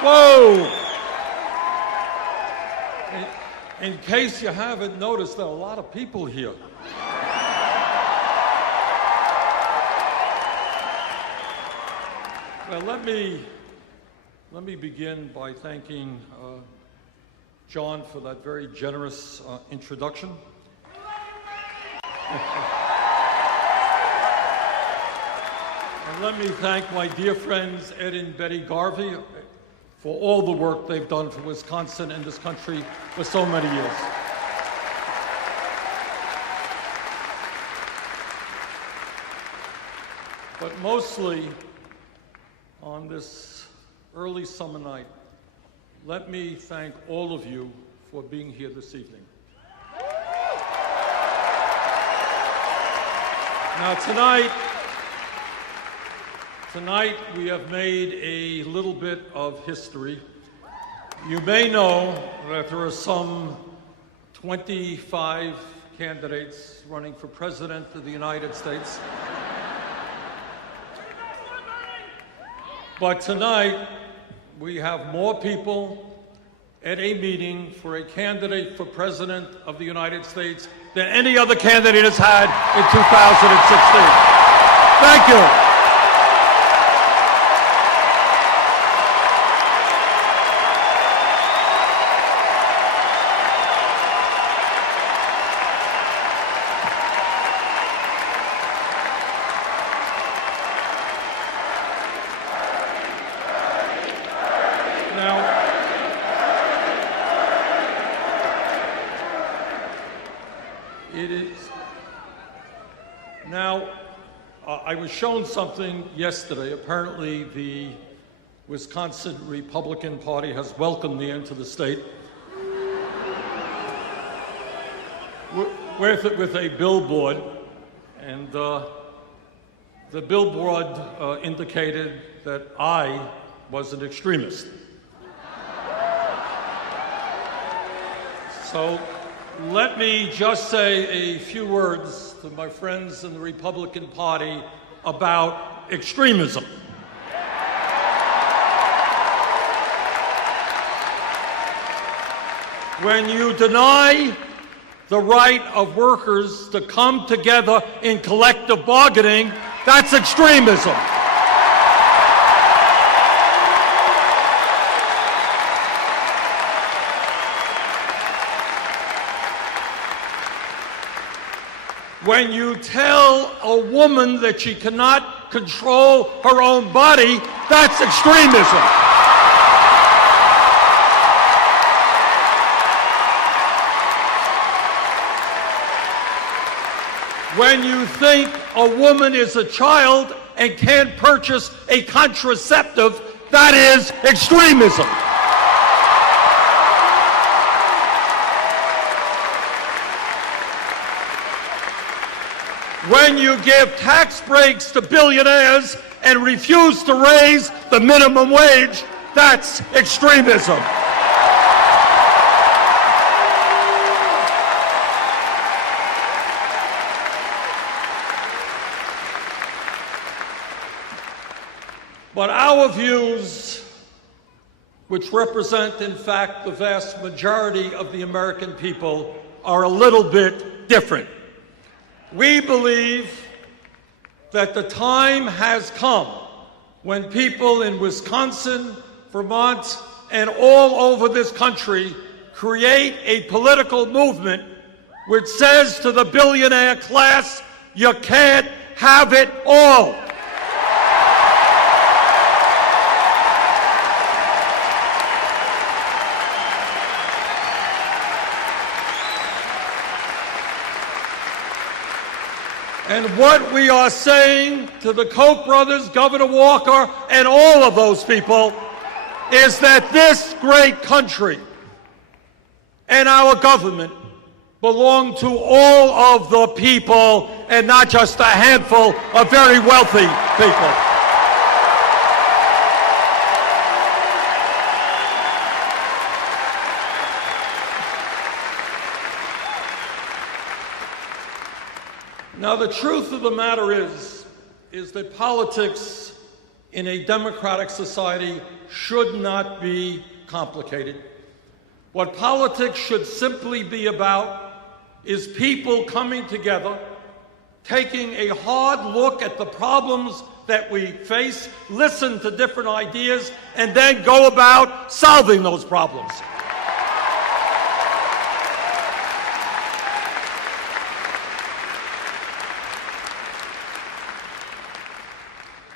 Whoa! In case you haven't noticed, there are a lot of people here. Well, let me begin by thanking John for that very generous introduction. And let me thank my dear friends Ed and Betty Garvey for all the work they've done for Wisconsin and this country for so many years. But mostly, on this early summer night, let me thank all of you for being here this evening. Now tonight we have made a little bit of history. You may know that there are some 25 candidates running for President of the United States. But tonight, we have more people at a meeting for a candidate for President of the United States than any other candidate has had in 2016. Thank you. I was shown something yesterday. Apparently, the Wisconsin Republican Party has welcomed me into the state with a billboard, and the billboard indicated that I was an extremist. So let me just say a few words to my friends in the Republican Party about extremism. When you deny the right of workers to come together in collective bargaining, that's extremism. When you tell a woman that she cannot control her own body, that's extremism. When you think a woman is a child and can't purchase a contraceptive, that is extremism. When you give tax breaks to billionaires and refuse to raise the minimum wage, that's extremism. But our views, which represent, in fact, the vast majority of the American people, are a little bit different. We believe that the time has come when people in Wisconsin, Vermont, and all over this country create a political movement which says to the billionaire class, you can't have it all. And what we are saying to the Koch brothers, Governor Walker, and all of those people is that this great country and our government belong to all of the people and not just a handful of very wealthy people. Now, the truth of the matter is that politics in a democratic society should not be complicated. What politics should simply be about is people coming together, taking a hard look at the problems that we face, listen to different ideas, and then go about solving those problems.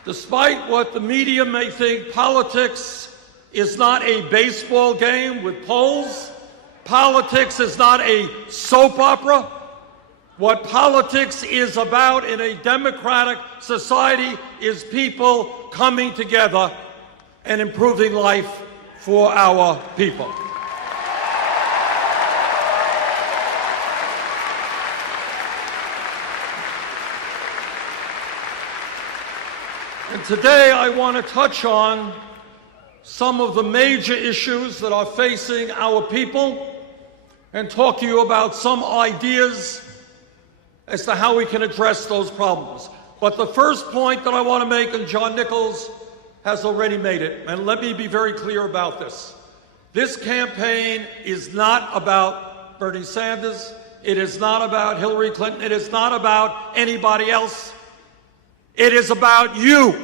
Despite what the media may think, politics is not a baseball game with polls. Politics is not a soap opera. What politics is about in a democratic society is people coming together and improving life for our people. And today I want to touch on some of the major issues that are facing our people and talk to you about some ideas as to how we can address those problems. But the first point that I want to make, and John Nichols has already made it, and let me be very clear about this. This campaign is not about Bernie Sanders. It is not about Hillary Clinton. It is not about anybody else. It is about you.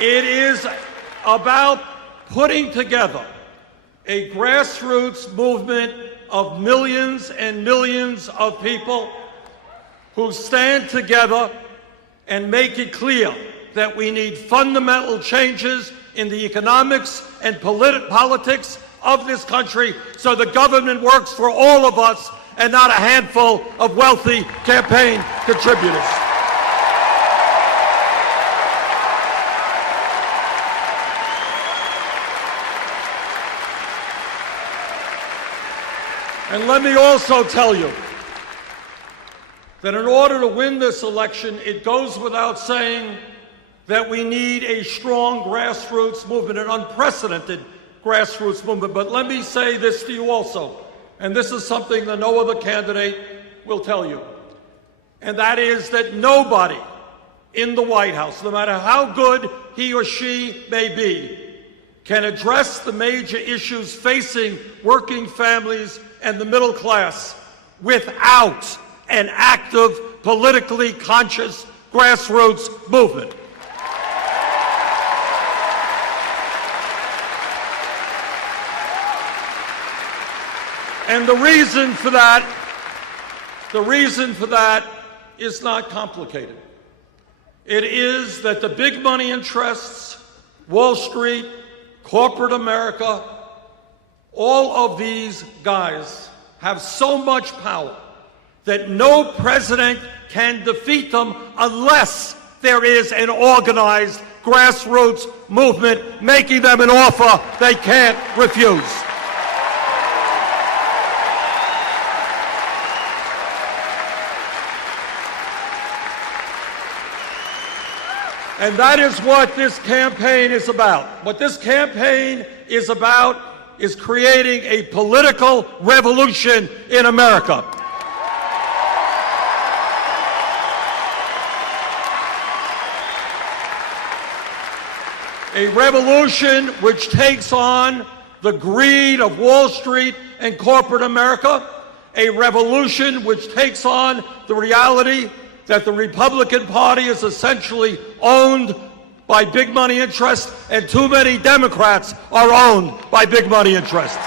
It is about putting together a grassroots movement of millions and millions of people who stand together and make it clear that we need fundamental changes in the economics and politics of this country so the government works for all of us and not a handful of wealthy campaign contributors. And let me also tell you that in order to win this election, it goes without saying that we need a strong grassroots movement, an unprecedented grassroots movement. But let me say this to you also, and this is something that no other candidate will tell you, and that is that nobody in the White House, no matter how good he or she may be, can address the major issues facing working families and the middle class without an active, politically conscious grassroots movement. And the reason for that is not complicated. It is that the big money interests, Wall Street, corporate America, all of these guys have so much power that no president can defeat them unless there is an organized grassroots movement making them an offer they can't refuse. And that is what this campaign is about. What this campaign is about is creating a political revolution in America. A revolution which takes on the greed of Wall Street and corporate America. A revolution which takes on the reality that the Republican Party is essentially owned by big money interests, and too many Democrats are owned by big money interests.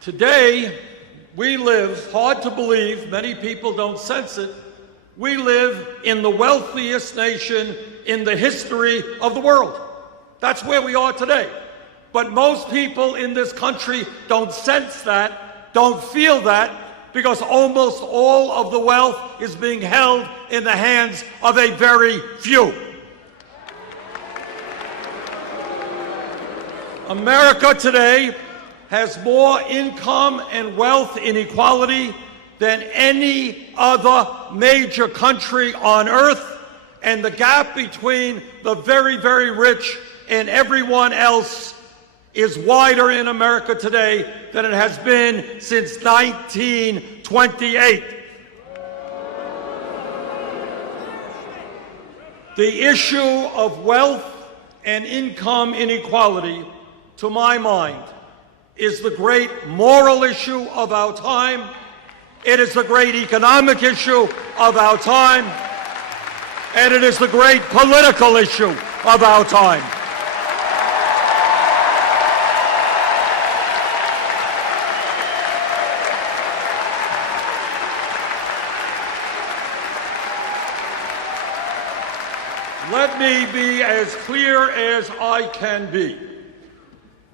Today, we live, hard to believe, many people don't sense it, we live in the wealthiest nation in the history of the world. That's where we are today. But most people in this country don't sense that, don't feel that, because almost all of the wealth is being held in the hands of a very few. America today has more income and wealth inequality than any other major country on earth, and the gap between the very, very rich and everyone else is wider in America today than it has been since 1928. The issue of wealth and income inequality, to my mind, is the great moral issue of our time. It is the great economic issue of our time. And it is the great political issue of our time. Let me be as clear as I can be.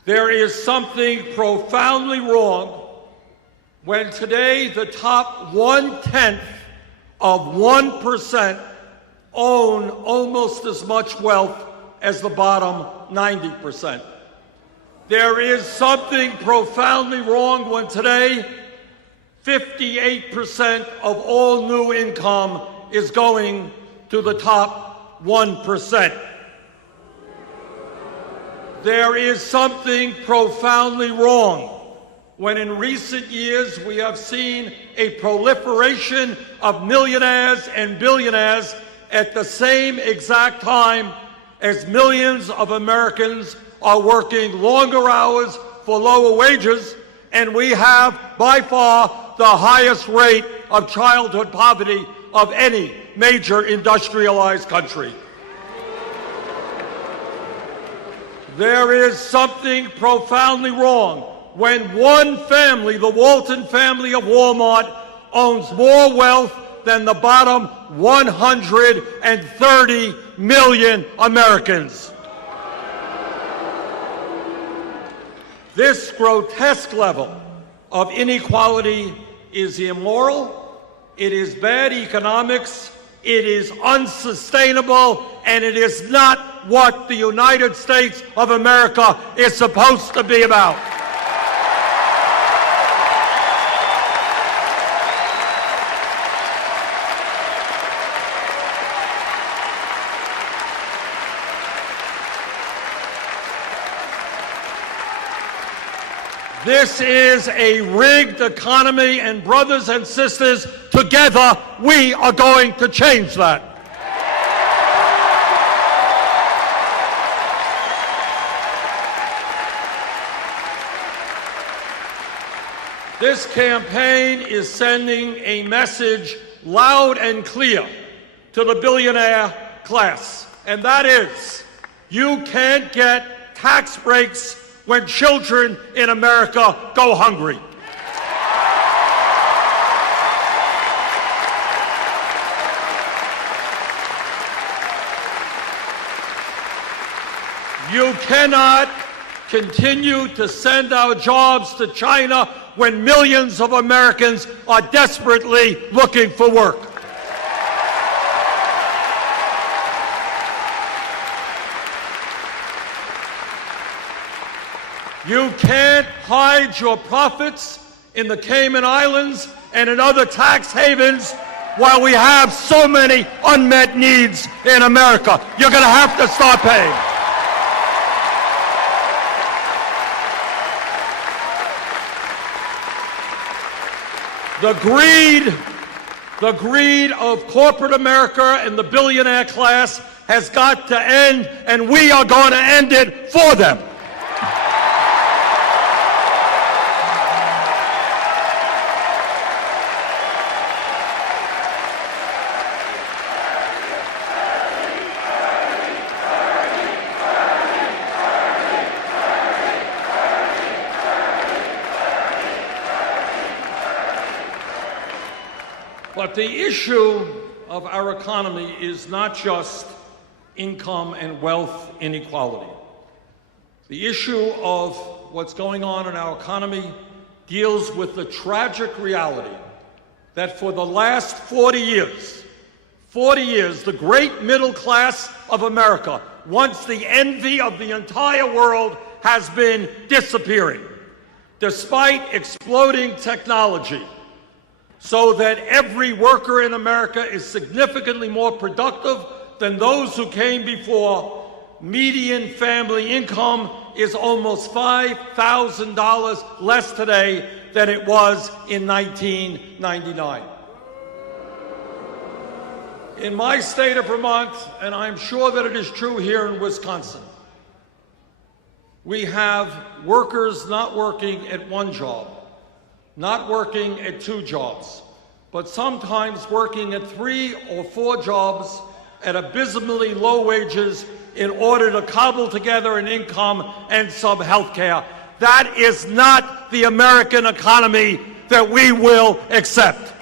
There is something profoundly wrong when today the top 1/10 of 1% own almost as much wealth as the bottom 90%. There is something profoundly wrong when today 58% of all new income is going to the top 1%. There is something profoundly wrong when in recent years we have seen a proliferation of millionaires and billionaires at the same exact time as millions of Americans are working longer hours for lower wages, and we have by far the highest rate of childhood poverty of any major industrialized country. There is something profoundly wrong when one family, the Walton family of Walmart, owns more wealth than the bottom 130 million Americans. This grotesque level of inequality is immoral, it is bad economics, it is unsustainable, and it is not what the United States of America is supposed to be about. This is a rigged economy, and brothers and sisters, together we are going to change that. This campaign is sending a message loud and clear to the billionaire class, and that is, you can't get tax breaks when children in America go hungry. You cannot continue to send our jobs to China when millions of Americans are desperately looking for work. You can't hide your profits in the Cayman Islands and in other tax havens while we have so many unmet needs in America. You're going to have to start paying. The greed of corporate America and the billionaire class has got to end, and we are going to end it for them. But the issue of our economy is not just income and wealth inequality. The issue of what's going on in our economy deals with the tragic reality that for the last 40 years, the great middle class of America, once the envy of the entire world, has been disappearing. Despite exploding technology, so that every worker in America is significantly more productive than those who came before. Median family income is almost $5,000 less today than it was in 1999. In my state of Vermont, and I'm sure that it is true here in Wisconsin, we have workers not working at one job, not working at two jobs, but sometimes working at 3 or 4 jobs at abysmally low wages in order to cobble together an income and some health care. That is not the American economy that we will accept.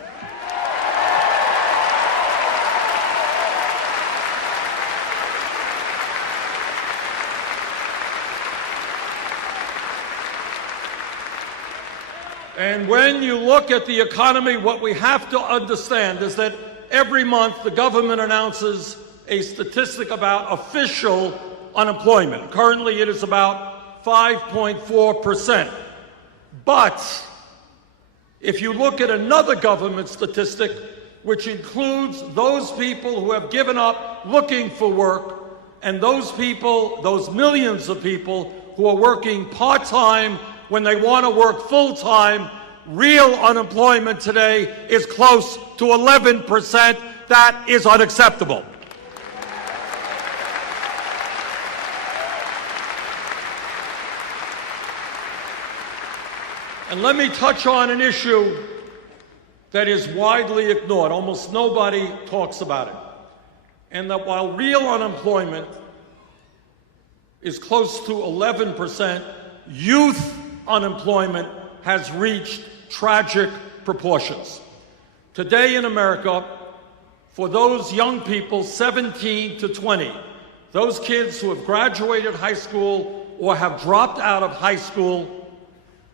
And when you look at the economy, what we have to understand is that every month the government announces a statistic about official unemployment. Currently it is about 5.4%. But if you look at another government statistic, which includes those people who have given up looking for work, and those people, those millions of people who are working part-time when they want to work full-time, real unemployment today is close to 11%. That is unacceptable. And let me touch on an issue that is widely ignored. Almost nobody talks about it. And that while real unemployment is close to 11%, youth unemployment has reached tragic proportions. Today in America, for those young people 17 to 20, those kids who have graduated high school or have dropped out of high school,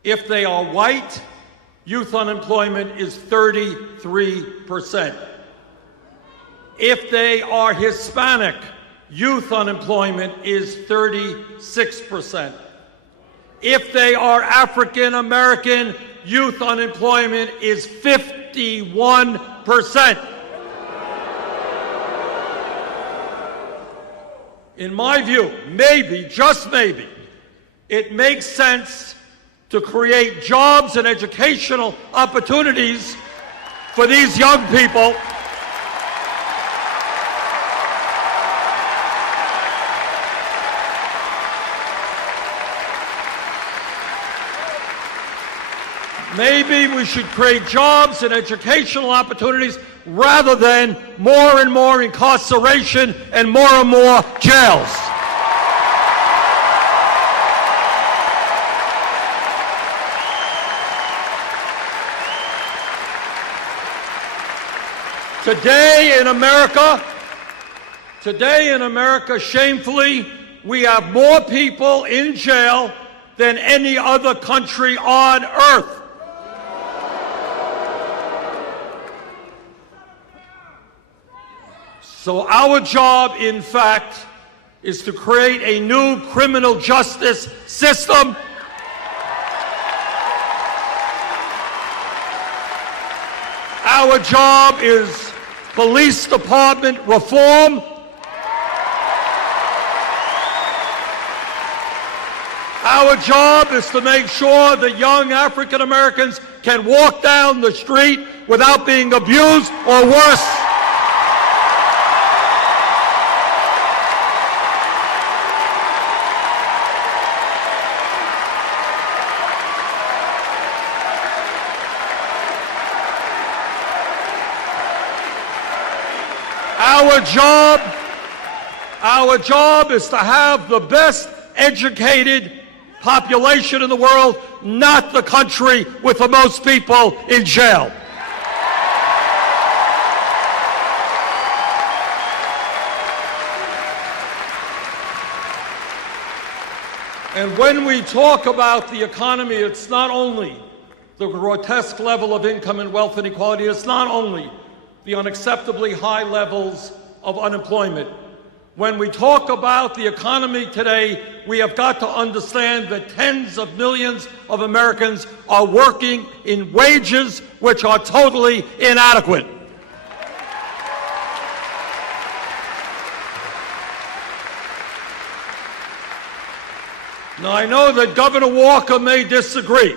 if they are white, youth unemployment is 33%. If they are Hispanic, youth unemployment is 36%. If they are African American, youth unemployment is 51%. In my view, maybe, just maybe, it makes sense to create jobs and educational opportunities for these young people. Maybe we should create jobs and educational opportunities rather than more and more incarceration and more jails. Today in America, shamefully, we have more people in jail than any other country on earth. So our job, in fact, is to create a new criminal justice system Our job is police department reform. Our job is to make sure that young African Americans can walk down the street without being abused or worse. Our job is to have the best educated population in the world, not the country with the most people in jail. And when we talk about the economy, it's not only the grotesque level of income and wealth inequality, it's not only the unacceptably high levels of unemployment, When we talk about the economy today, we have got to understand that tens of millions of Americans are working in wages which are totally inadequate. Now, I know that Governor Walker may disagree.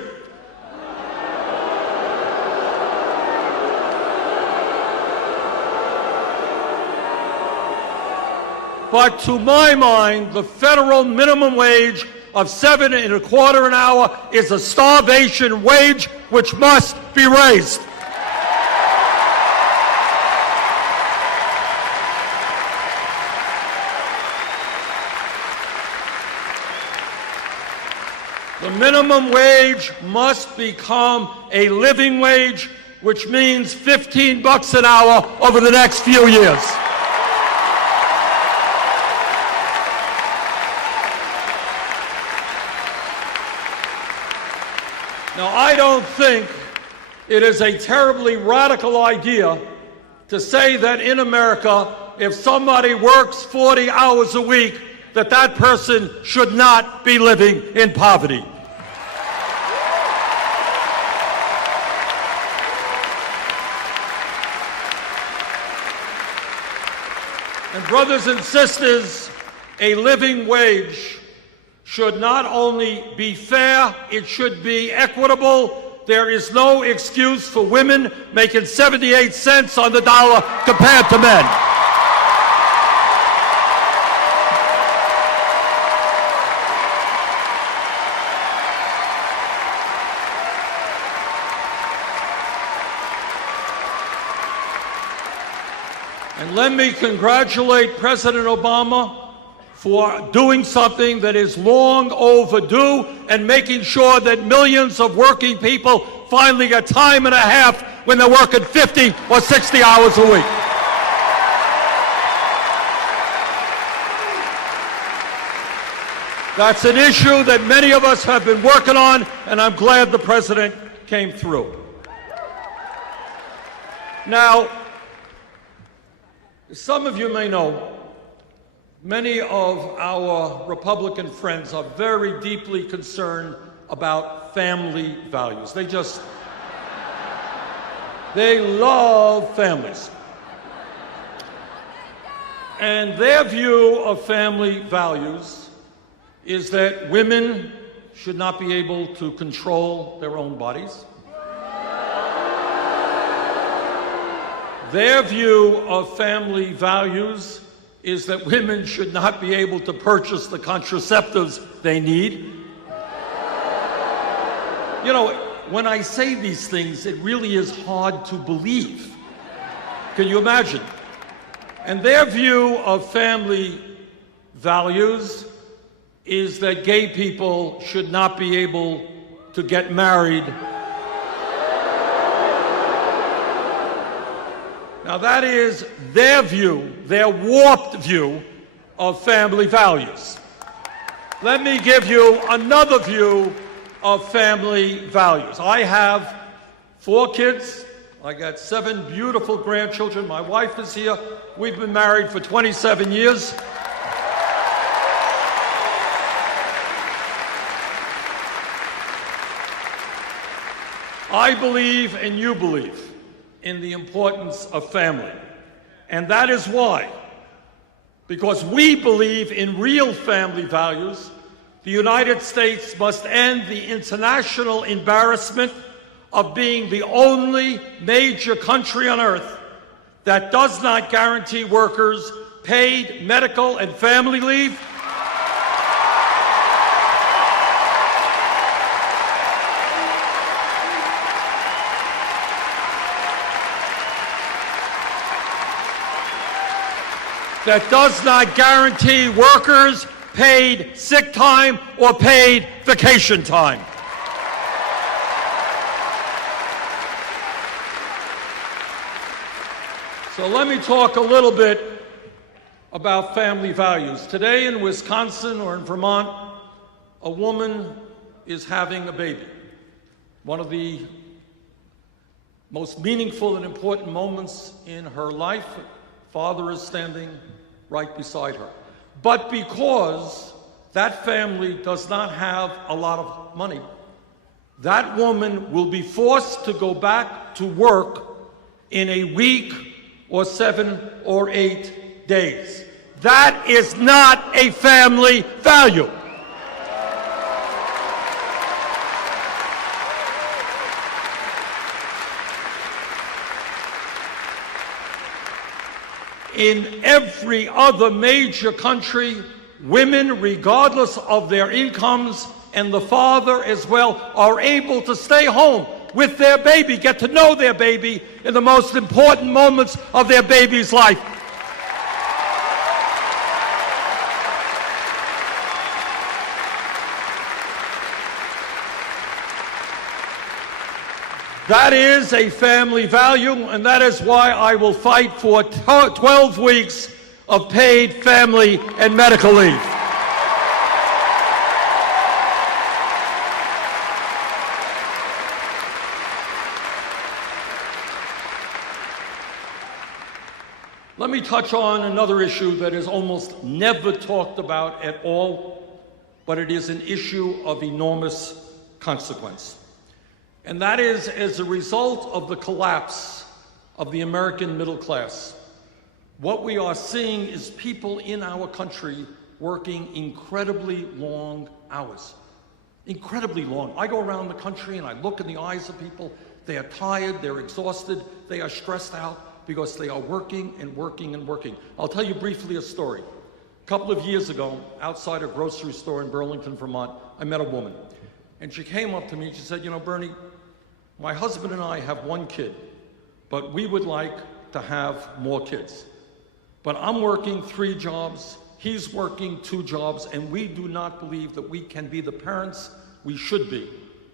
But to my mind, the federal minimum wage of $7.25 an hour is a starvation wage which must be raised. The minimum wage must become a living wage, which means $15 an hour over the next few years. Now, I don't think it is a terribly radical idea to say that in America, if somebody works 40 hours a week, that person should not be living in poverty. And brothers and sisters, a living wage should not only be fair, it should be equitable. There is no excuse for women making 78 cents on the dollar compared to men. And let me congratulate President Obama for doing something that is long overdue and making sure that millions of working people finally get time and a half when they're working 50 or 60 hours a week. That's an issue that many of us have been working on, and I'm glad the president came through. Now, some of you may know, many of our Republican friends are very deeply concerned about family values. They love families. And their view of family values is that women should not be able to control their own bodies. Their view of family values is that women should not be able to purchase the contraceptives they need. You know, when I say these things, it really is hard to believe. Can you imagine? And their view of family values is that gay people should not be able to get married. Now, that is their view, their warped view of family values. Let me give you another view of family values. I have 4 kids. I got 7 beautiful grandchildren. My wife is here. We've been married for 27 years. I believe, and you believe, in the importance of family. And that is why, because we believe in real family values, the United States must end the international embarrassment of being the only major country on earth that does not guarantee workers paid medical and family leave, that does not guarantee workers paid sick time or paid vacation time. So let me talk a little bit about family values. Today in Wisconsin or in Vermont, a woman is having a baby. One of the most meaningful and important moments in her life. Father is standing right beside her. But because that family does not have a lot of money, that woman will be forced to go back to work in a week or 7 or 8 days. That is not a family value. In every other major country, women, regardless of their incomes, and the father as well, are able to stay home with their baby, get to know their baby in the most important moments of their baby's life. That is a family value, and that is why I will fight for 12 weeks of paid family and medical leave. Let me touch on another issue that is almost never talked about at all, but it is an issue of enormous consequence. And that is, as a result of the collapse of the American middle class, what we are seeing is people in our country working incredibly long hours. Incredibly long. I go around the country and I look in the eyes of people. They are tired, they're exhausted, they are stressed out because they are working and working and working. I'll tell you briefly a story. A couple of years ago, outside a grocery store in Burlington, Vermont, I met a woman. And she came up to me and she said, "You know, Bernie, my husband and I have one kid, but we would like to have more kids. But I'm working 3 jobs, he's working 2 jobs, and we do not believe that we can be the parents we should be.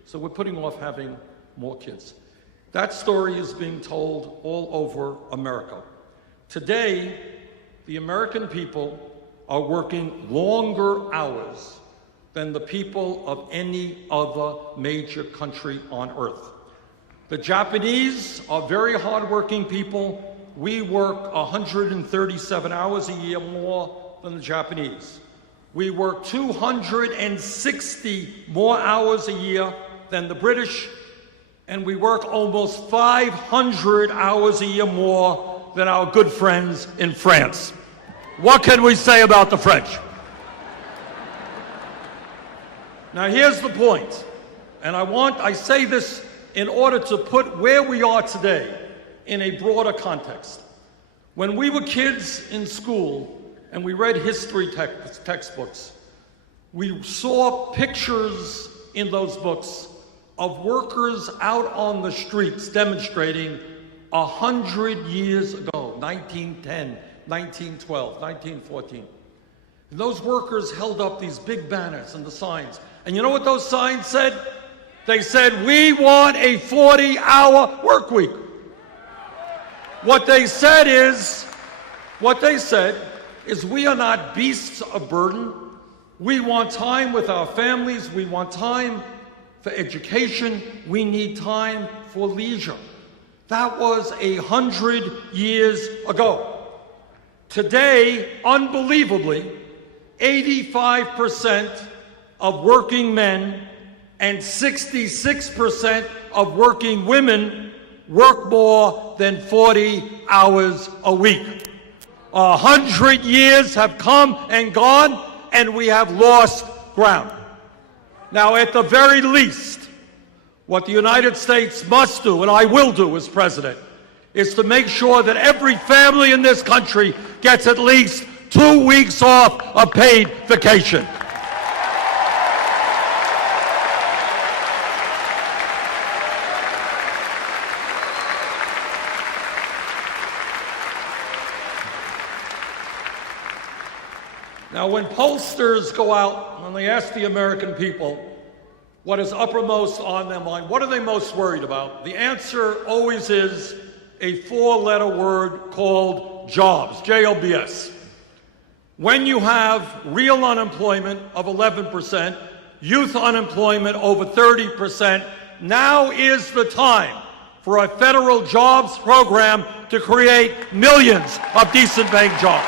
So we're putting off having more kids." That story is being told all over America. Today, the American people are working longer hours than the people of any other major country on earth. The Japanese are very hardworking people. We work 137 hours a year more than the Japanese. We work 260 more hours a year than the British, and we work almost 500 hours a year more than our good friends in France. What can we say about the French? Now here's the point, and I say this in order to put where we are today in a broader context. When we were kids in school and we read history textbooks, we saw pictures in those books of workers out on the streets demonstrating 100 years ago, 1910, 1912, 1914. And those workers held up these big banners and the signs. And you know what those signs said? They said, "We want a 40-hour work week." What they said is, we are not beasts of burden. We want time with our families. We want time for education. We need time for leisure. That was 100 years ago. Today, unbelievably, 85% of working men and 66% of working women work more than 40 hours a week. 100 years have come and gone, and we have lost ground. Now, at the very least, what the United States must do, and I will do as president, is to make sure that every family in this country gets at least 2 weeks off of paid vacation. Now, when pollsters go out and they ask the American people what is uppermost on their mind, what are they most worried about? The answer always is a 4-letter word called jobs, J-O-B-S. When you have real unemployment of 11%, youth unemployment over 30%, now is the time for a federal jobs program to create millions of decent-paying jobs.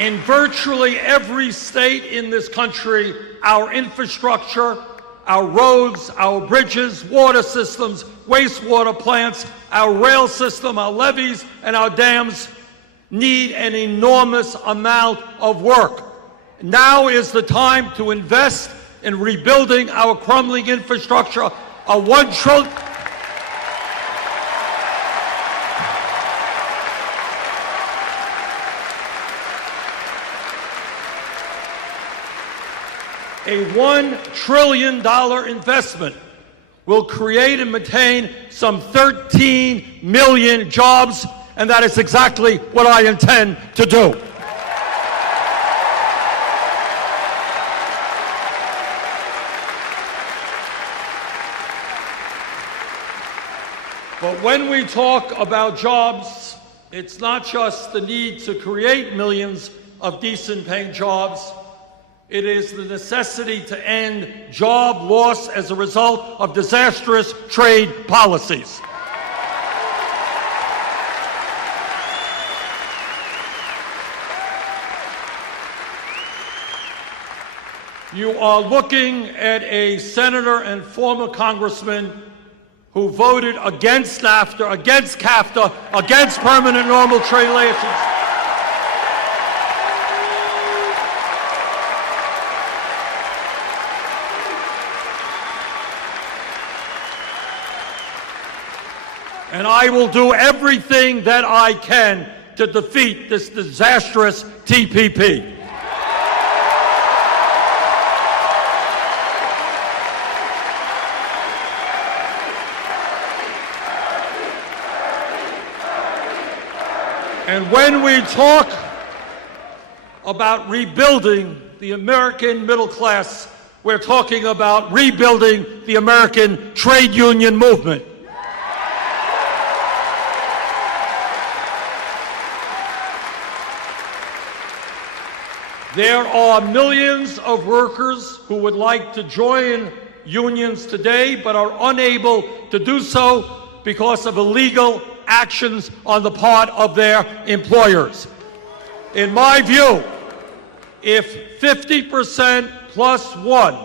In virtually every state in this country, our infrastructure, our roads, our bridges, water systems, wastewater plants, our rail system, our levees, and our dams need an enormous amount of work. Now is the time to invest in rebuilding our crumbling infrastructure. A $1 trillion. A $1 trillion investment will create and maintain some 13 million jobs, and that is exactly what I intend to do. But when we talk about jobs, it's not just the need to create millions of decent-paying jobs. It is the necessity to end job loss as a result of disastrous trade policies. You are looking at a senator and former congressman who voted against NAFTA, against CAFTA, against permanent normal trade relations. And I will do everything that I can to defeat this disastrous TPP. And when we talk about rebuilding the American middle class, we're talking about rebuilding the American trade union movement. There are millions of workers who would like to join unions today but are unable to do so because of illegal actions on the part of their employers. In my view, if 50% plus one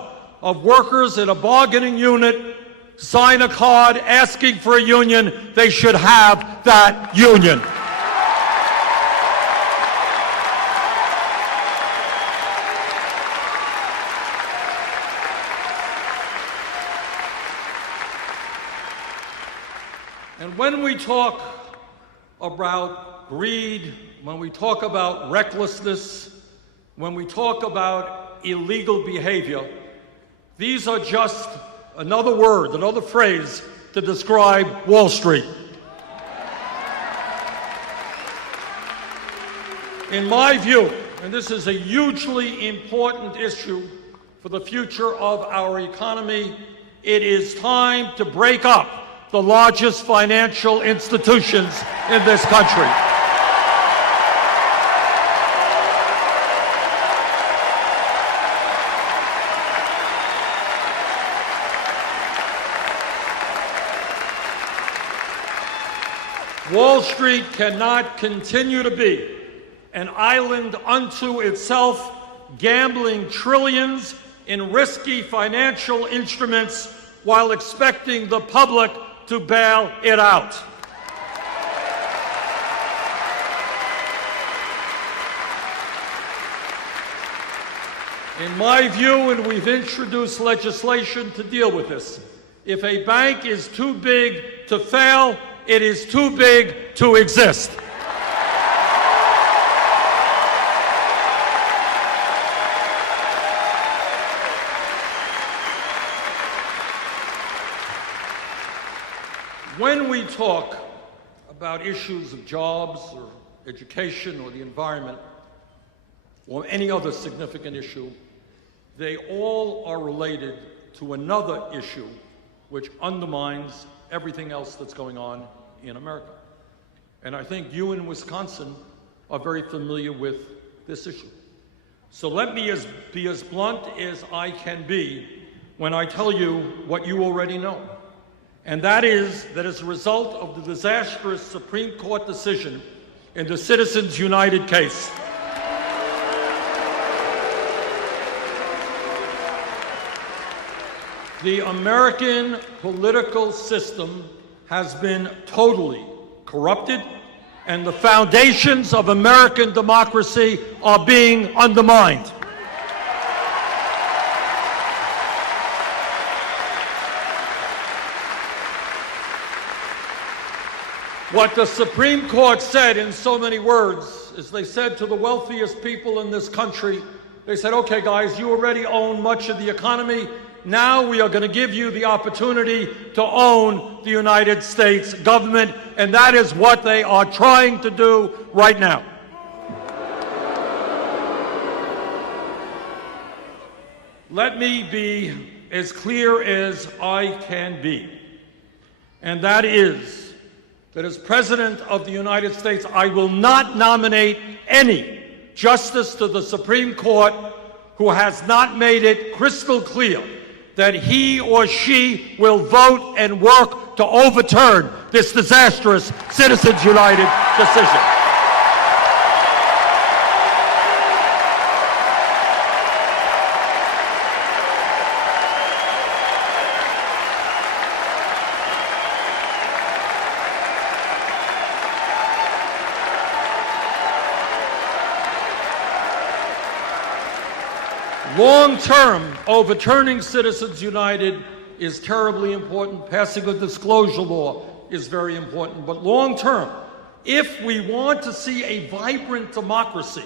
of workers in a bargaining unit sign a card asking for a union, they should have that union. And when we talk about greed, when we talk about recklessness, when we talk about illegal behavior, these are just another word, another phrase to describe Wall Street. In my view, and this is a hugely important issue for the future of our economy, it is time to break up the largest financial institutions in this country. Wall Street cannot continue to be an island unto itself, gambling trillions in risky financial instruments while expecting the public to bail it out. In my view, and we've introduced legislation to deal with this, if a bank is too big to fail, it is too big to exist. When we talk about issues of jobs or education or the environment or any other significant issue, they all are related to another issue which undermines everything else that's going on in America. And I think you in Wisconsin are very familiar with this issue. So let me be as blunt as I can be when I tell you what you already know. And that is that as a result of the disastrous Supreme Court decision in the Citizens United case, The American political system has been totally corrupted, and the foundations of American democracy are being undermined. What the Supreme Court said in so many words is they said to the wealthiest people in this country, they said, okay, guys, you already own much of the economy. Now we are going to give you the opportunity to own the United States government, and that is what they are trying to do right now. Let me be as clear as I can be, and that is that as President of the United States, I will not nominate any justice to the Supreme Court who has not made it crystal clear that he or she will vote and work to overturn this disastrous Citizens United decision. Long-term, overturning Citizens United is terribly important. Passing a disclosure law is very important. But long-term, if we want to see a vibrant democracy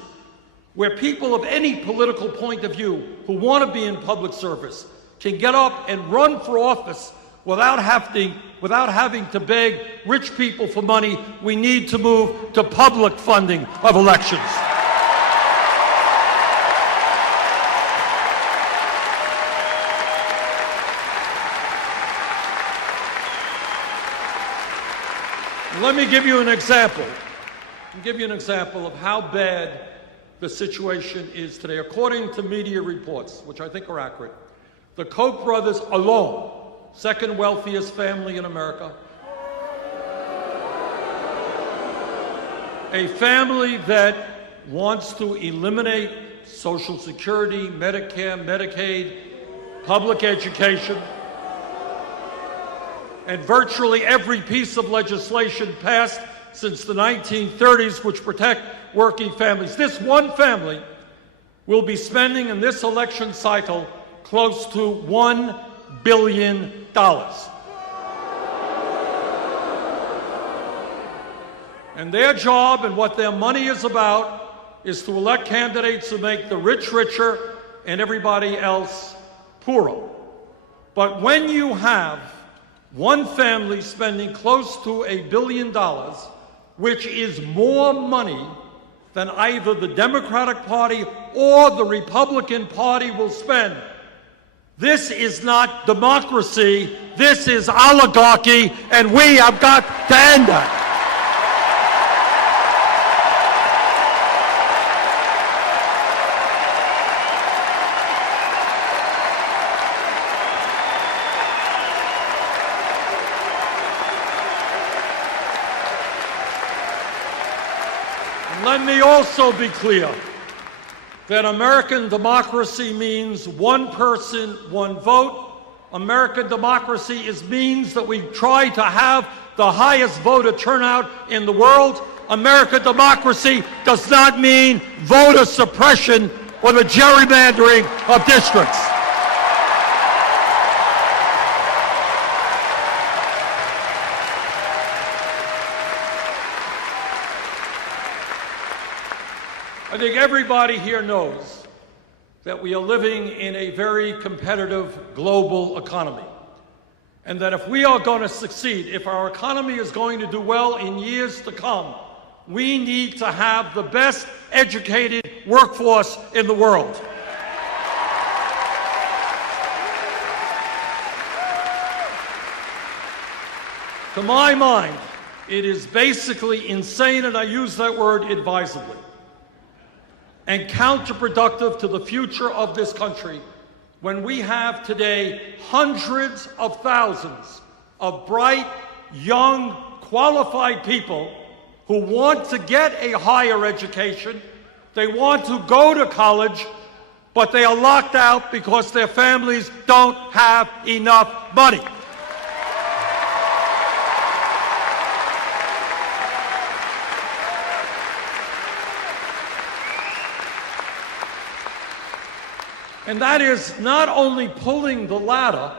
where people of any political point of view who want to be in public service can get up and run for office without having to beg rich people for money, we need to move to public funding of elections. Let me give you an example. I'll give you an example of how bad the situation is today. According to media reports, which I think are accurate, the Koch brothers alone, second wealthiest family in America, a family that wants to eliminate Social Security, Medicare, Medicaid, public education, and virtually every piece of legislation passed since the 1930s which protect working families. This one family will be spending in this election cycle close to $1 billion. And their job and what their money is about is to elect candidates who make the rich richer and everybody else poorer. But when you have one family spending close to $1 billion, which is more money than either the Democratic Party or the Republican Party will spend, this is not democracy, this is oligarchy, and we have got to end that. Let me also be clear that American democracy means one person, one vote. American democracy means that we try to have the highest voter turnout in the world. American democracy does not mean voter suppression or the gerrymandering of districts. I think everybody here knows that we are living in a very competitive global economy, and that if we are going to succeed, if our economy is going to do well in years to come, we need to have the best educated workforce in the world. To my mind, it is basically insane, and I use that word advisedly, and counterproductive to the future of this country when we have today hundreds of thousands of bright, young, qualified people who want to get a higher education, they want to go to college, but they are locked out because their families don't have enough money. And that is not only pulling the ladder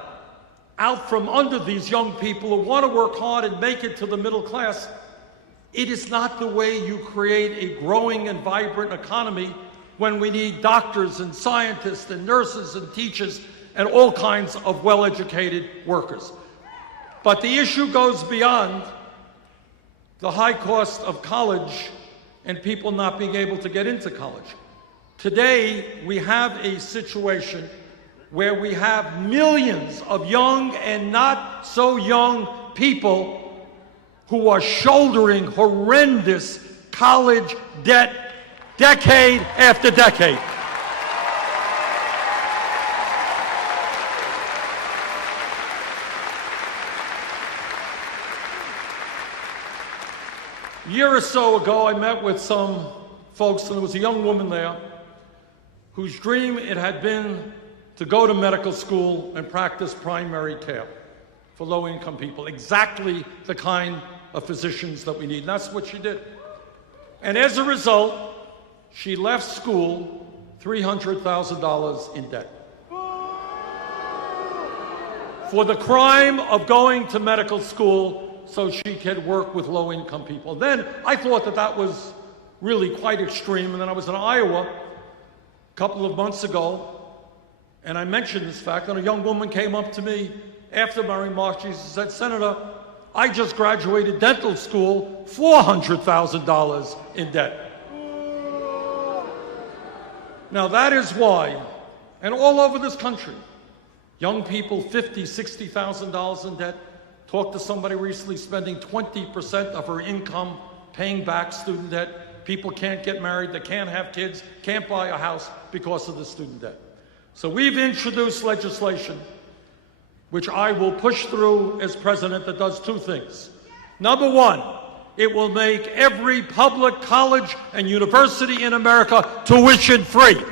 out from under these young people who want to work hard and make it to the middle class. It is not the way you create a growing and vibrant economy when we need doctors and scientists and nurses and teachers and all kinds of well-educated workers. But the issue goes beyond the high cost of college and people not being able to get into college. Today, we have a situation where we have millions of young and not so young people who are shouldering horrendous college debt decade after decade. A year or so ago, I met with some folks, and there was a young woman there whose dream it had been to go to medical school and practice primary care for low-income people, exactly the kind of physicians that we need. And that's what she did. And as a result, she left school $300,000 in debt for the crime of going to medical school so she could work with low-income people. Then I thought that that was really quite extreme. And then I was in Iowa a couple of months ago, and I mentioned this fact, and a young woman came up to me after my remarks. She said, "Senator, I just graduated dental school, $400,000 in debt." Now that is why, and all over this country, young people, $50,000, $60,000 in debt. Talked to somebody recently spending 20% of her income paying back student debt. People can't get married, they can't have kids, can't buy a house because of the student debt. So we've introduced legislation, which I will push through as president, that does two things. Number one, it will make every public college and university in America tuition free.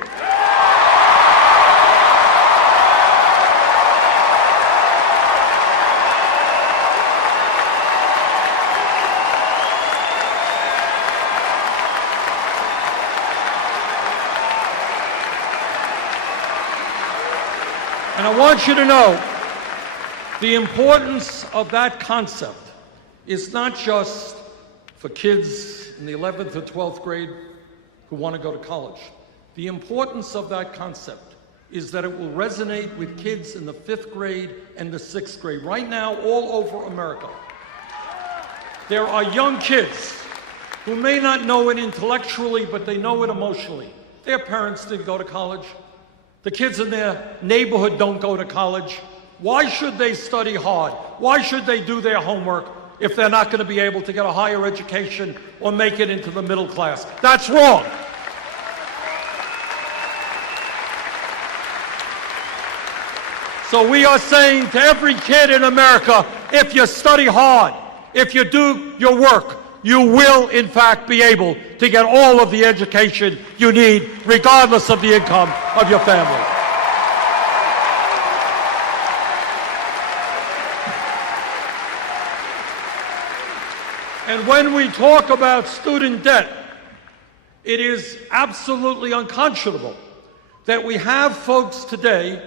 And I want you to know, the importance of that concept is not just for kids in the 11th or 12th grade who want to go to college. The importance of that concept is that it will resonate with kids in the 5th grade and the 6th grade. Right now, all over America, there are young kids who may not know it intellectually, but they know it emotionally. Their parents didn't go to college. The kids in their neighborhood don't go to college. Why should they study hard? Why should they do their homework if they're not going to be able to get a higher education or make it into the middle class? That's wrong. So we are saying to every kid in America, if you study hard, if you do your work, you will, in fact, be able to get all of the education you need, regardless of the income of your family. And when we talk about student debt, it is absolutely unconscionable that we have folks today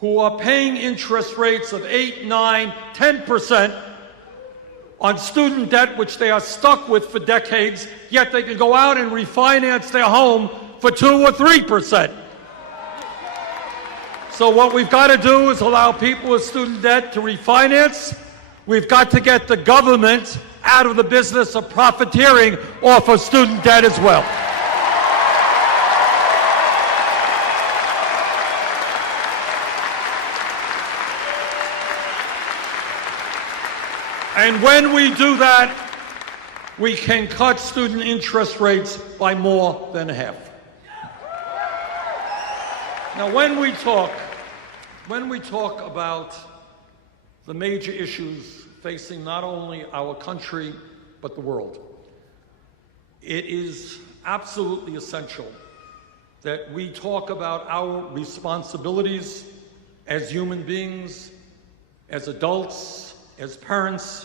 who are paying interest rates of 8, 9, 10% on student debt, which they are stuck with for decades, yet they can go out and refinance their home for 2 or 3%. So what we've got to do is allow people with student debt to refinance. We've got to get the government out of the business of profiteering off of student debt as well. And when we do that, we can cut student interest rates by more than half. Now, when we talk about the major issues facing not only our country, but the world, it is absolutely essential that we talk about our responsibilities as human beings, as adults, as parents,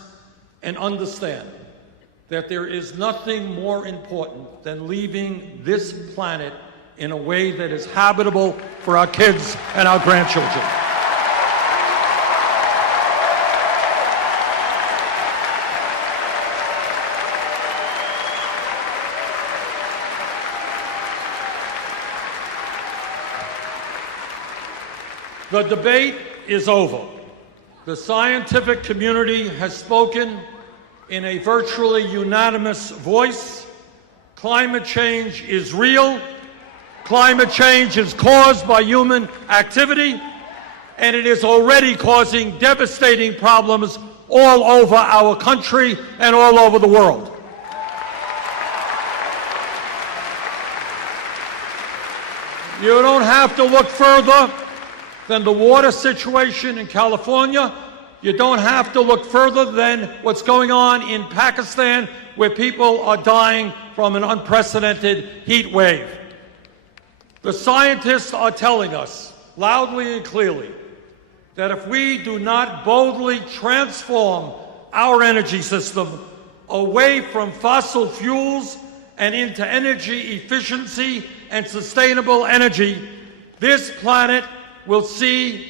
and understand that there is nothing more important than leaving this planet in a way that is habitable for our kids and our grandchildren. The debate is over. The scientific community has spoken in a virtually unanimous voice. Climate change is real. Climate change is caused by human activity, and it is already causing devastating problems all over our country and all over the world. You don't have to look further than the water situation in California. You don't have to look further than what's going on in Pakistan, where people are dying from an unprecedented heat wave. The scientists are telling us loudly and clearly that if we do not boldly transform our energy system away from fossil fuels and into energy efficiency and sustainable energy, this planet will see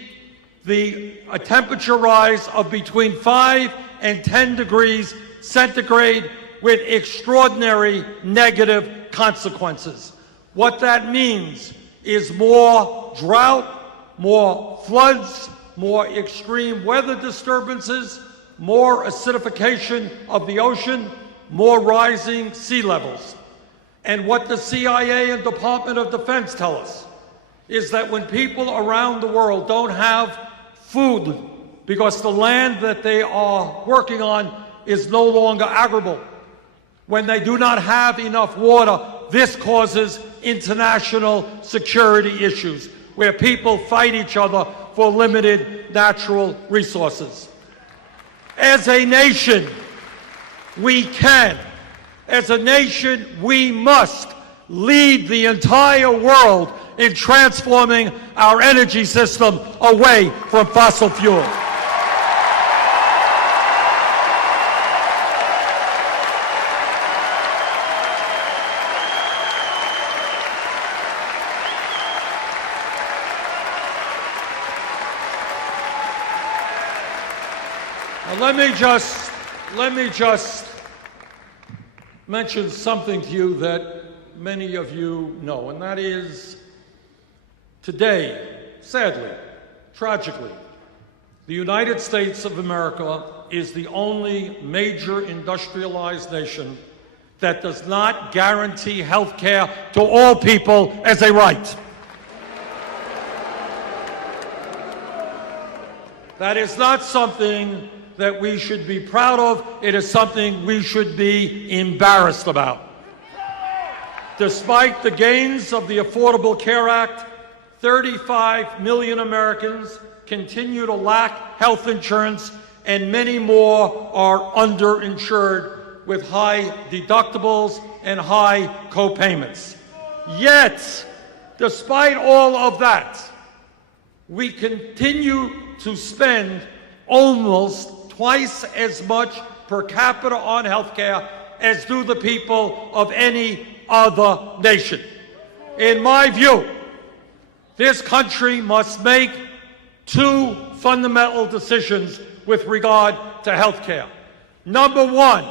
a temperature rise of between 5 and 10 degrees centigrade with extraordinary negative consequences. What that means is more drought, more floods, more extreme weather disturbances, more acidification of the ocean, more rising sea levels. And what the CIA and Department of Defense tell us is that when people around the world don't have food because the land that they are working on is no longer arable, when they do not have enough water, this causes international security issues where people fight each other for limited natural resources. As a nation, we can. As a nation, we must lead the entire world in transforming our energy system away from fossil fuel. Now, let me just mention something to you that many of you know, and that is today, sadly, tragically, the United States of America is the only major industrialized nation that does not guarantee health care to all people as a right. That is not something that we should be proud of. It is something we should be embarrassed about. Despite the gains of the Affordable Care Act, 35 million Americans continue to lack health insurance, and many more are underinsured with high deductibles and high co-payments. Yet, despite all of that, we continue to spend almost twice as much per capita on health care as do the people of any other nation. In my view, this country must make two fundamental decisions with regard to health care. Number one,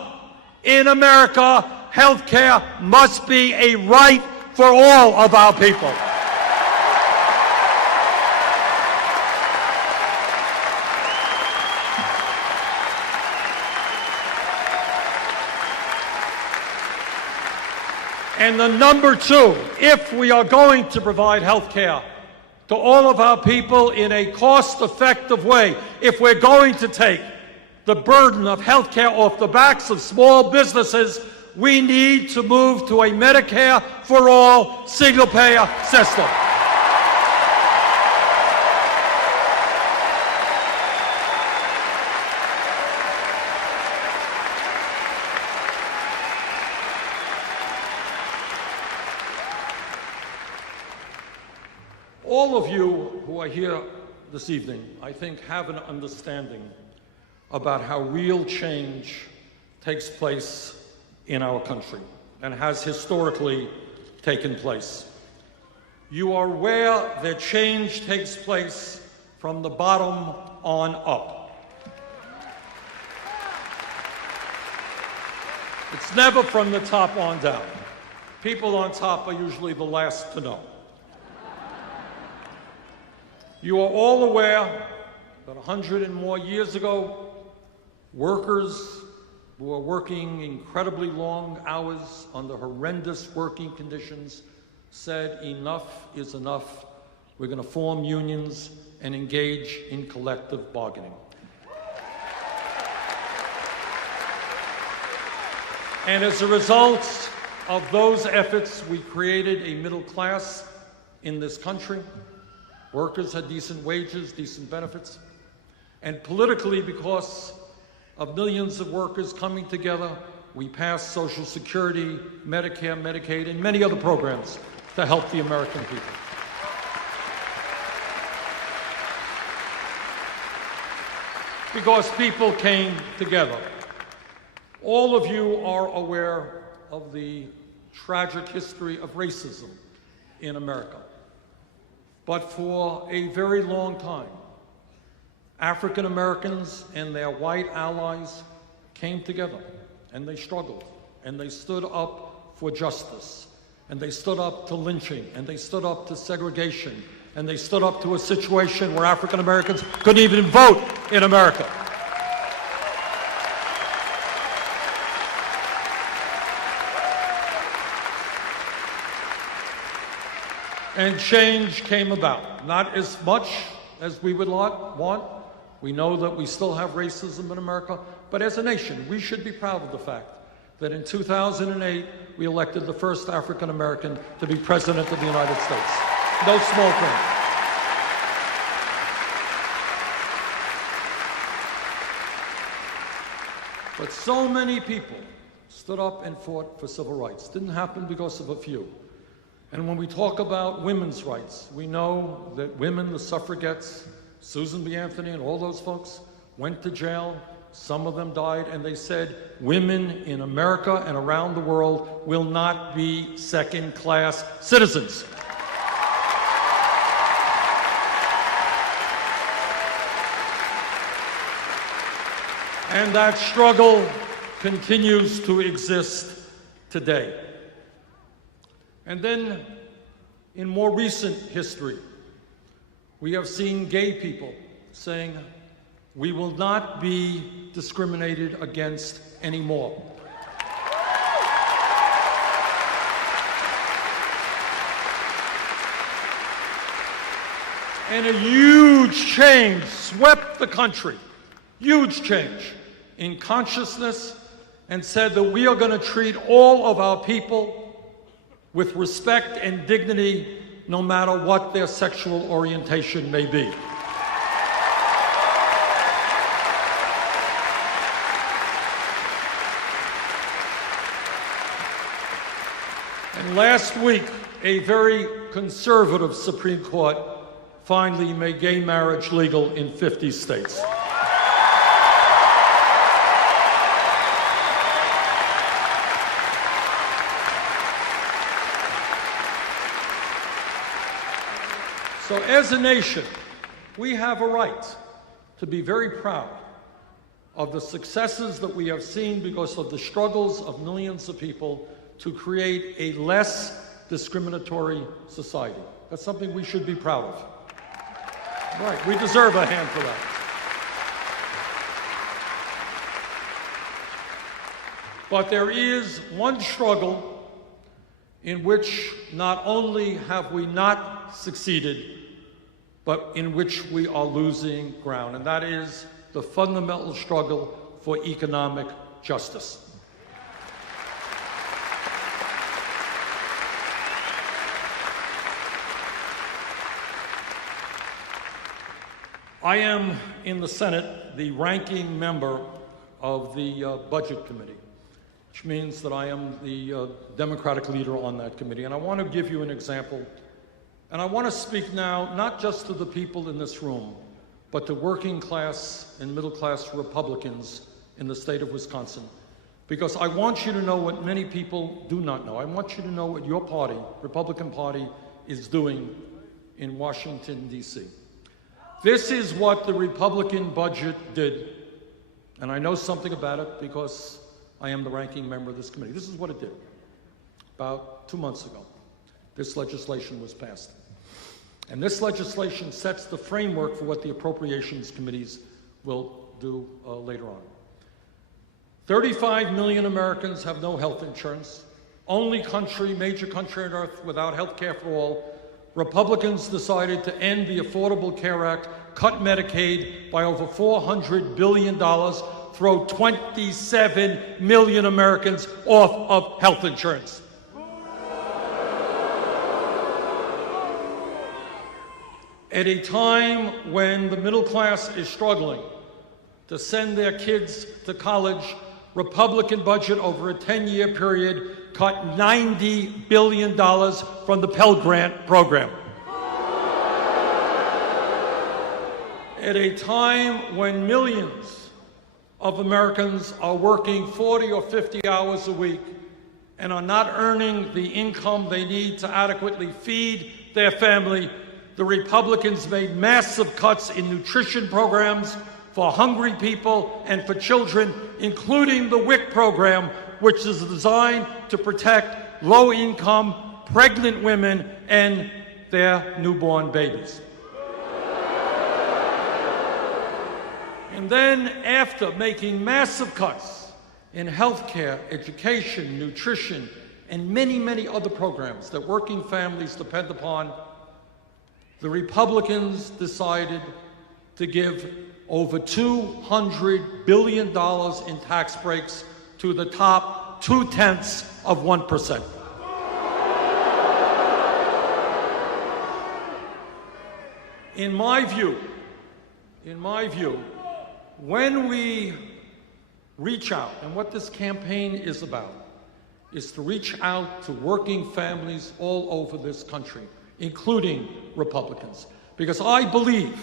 in America, health care must be a right for all of our people. And the number two, if we are going to provide health care to all of our people in a cost-effective way, if we're going to take the burden of health care off the backs of small businesses, we need to move to a Medicare for all single-payer system. All of you who are here this evening, I think, have an understanding about how real change takes place in our country and has historically taken place. You are aware that change takes place from the bottom on up. It's never from the top on down. People on top are usually the last to know. You are all aware that 100 and more years ago, workers who were working incredibly long hours under horrendous working conditions said enough is enough. We're going to form unions and engage in collective bargaining. And as a result of those efforts, we created a middle class in this country. Workers had decent wages, decent benefits. And politically, because of millions of workers coming together, we passed Social Security, Medicare, Medicaid, and many other programs to help the American people. Because people came together. All of you are aware of the tragic history of racism in America. But for a very long time, African Americans and their white allies came together, and they struggled, and they stood up for justice, and they stood up to lynching, and they stood up to segregation, and they stood up to a situation where African Americans couldn't even vote in America. And change came about, not as much as we would want. We know that we still have racism in America, but as a nation, we should be proud of the fact that in 2008, we elected the first African American to be President of the United States. No small thing. But so many people stood up and fought for civil rights. Didn't happen because of a few. And when we talk about women's rights, we know that women, the suffragettes, Susan B. Anthony and all those folks went to jail. Some of them died, and they said women in America and around the world will not be second-class citizens. And that struggle continues to exist today. And then, in more recent history, we have seen gay people saying, we will not be discriminated against anymore. And a huge change swept the country, huge change in consciousness, and said that we are going to treat all of our people with respect and dignity, no matter what their sexual orientation may be. And last week, a very conservative Supreme Court finally made gay marriage legal in 50 states. So as a nation, we have a right to be very proud of the successes that we have seen because of the struggles of millions of people to create a less discriminatory society. That's something we should be proud of. Right, we deserve a hand for that. But there is one struggle in which not only have we not succeeded, but in which we are losing ground, and that is the fundamental struggle for economic justice. I am in the Senate the ranking member of the Budget Committee, which means that I am the Democratic leader on that committee. And I want to give you an example And I want to speak now not just to the people in this room, but to working class and middle class Republicans in the state of Wisconsin. Because I want you to know what many people do not know. I want you to know what your party, Republican Party, is doing in Washington, D.C. This is what the Republican budget did. And I know something about it because I am the ranking member of this committee. This is what it did. About 2 months ago, this legislation was passed. And this legislation sets the framework for what the appropriations committees will do later on. 35 million Americans have no health insurance. Only major country on earth without health care for all. Republicans decided to end the Affordable Care Act, cut Medicaid by over $400 billion, throw 27 million Americans off of health insurance. At a time when the middle class is struggling to send their kids to college, Republican budget over a 10-year period cut $90 billion from the Pell Grant program. At a time when millions of Americans are working 40 or 50 hours a week and are not earning the income they need to adequately feed their family, the Republicans made massive cuts in nutrition programs for hungry people and for children, including the WIC program, which is designed to protect low-income, pregnant women and their newborn babies. And then, after making massive cuts in health care, education, nutrition, and many, many other programs that working families depend upon, the Republicans decided to give over $200 billion in tax breaks to the top 0.2%. In my view, when we reach out, and what this campaign is about, is to reach out to working families all over this country, including Republicans. Because I believe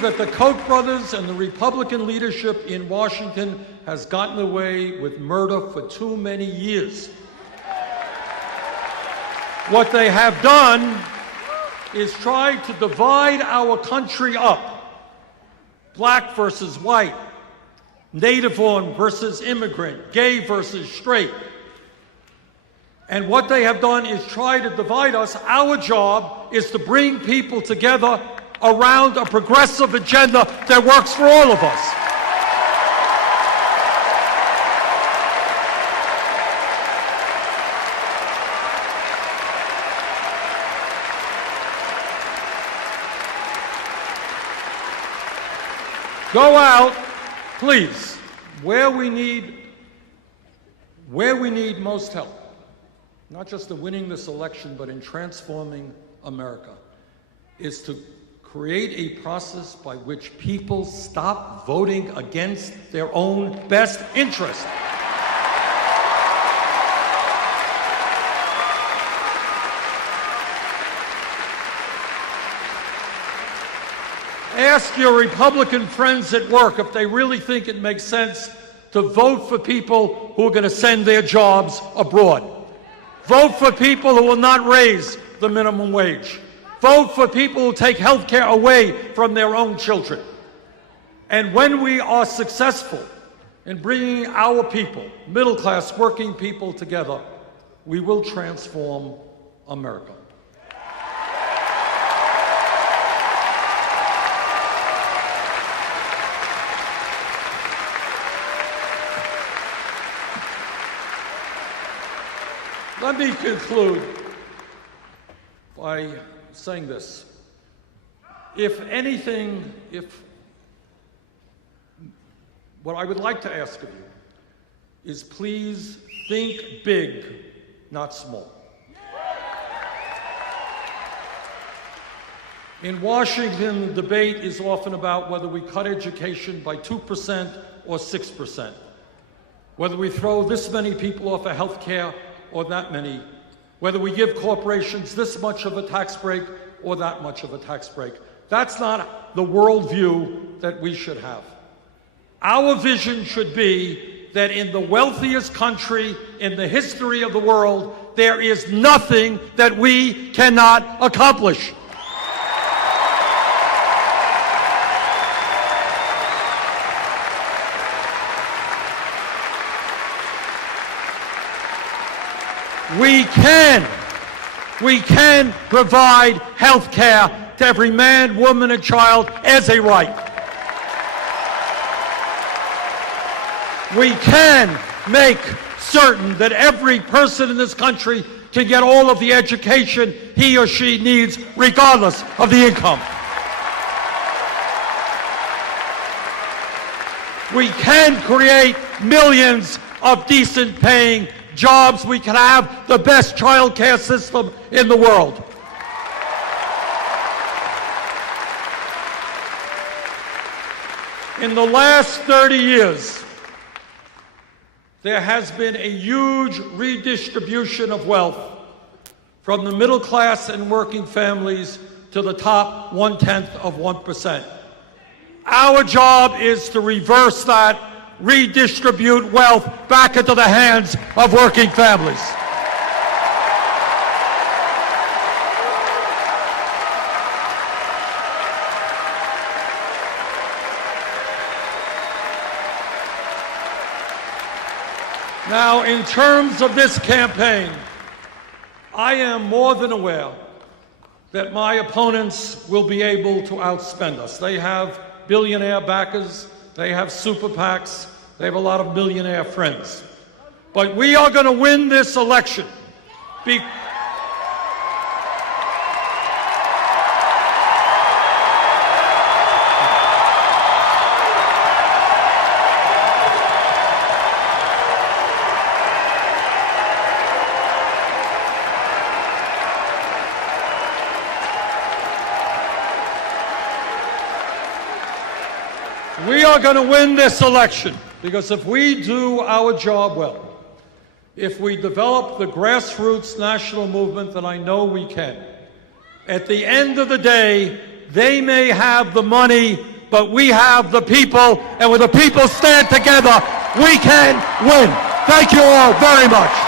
that the Koch brothers and the Republican leadership in Washington has gotten away with murder for too many years. What they have done is try to divide our country up. Black versus white, native-born versus immigrant, gay versus straight. And what they have done is try to divide us. Our job is to bring people together around a progressive agenda that works for all of us. Go out, please, where we need most help, not just in winning this election, but in transforming America, is to create a process by which people stop voting against their own best interest. Ask your Republican friends at work if they really think it makes sense to vote for people who are going to send their jobs abroad. Vote for people who will not raise the minimum wage. Vote for people who take health care away from their own children. And when we are successful in bringing our people, middle-class working people, together, we will transform America. Let me conclude by saying this. If anything, what I would like to ask of you is please think big, not small. In Washington, the debate is often about whether we cut education by 2% or 6%. Whether we throw this many people off of health care or that many, whether we give corporations this much of a tax break or that much of a tax break. That's not the worldview that we should have. Our vision should be that in the wealthiest country in the history of the world, there is nothing that we cannot accomplish. We can provide health care to every man, woman, and child as a right. We can make certain that every person in this country can get all of the education he or she needs, regardless of the income. We can create millions of decent paying jobs. We can have the best child care system in the world. In the last 30 years, there has been a huge redistribution of wealth from the middle class and working families to the top 0.1%. Our job is to reverse that, redistribute wealth back into the hands of working families. Now, in terms of this campaign, I am more than aware that my opponents will be able to outspend us. They have billionaire backers, they have super PACs, they have a lot of millionaire friends. But we are going to win this election. We are going to win this election because if we do our job well, if we develop the grassroots national movement that I know we can, at the end of the day, they may have the money, but we have the people, and when the people stand together, we can win. Thank you all very much.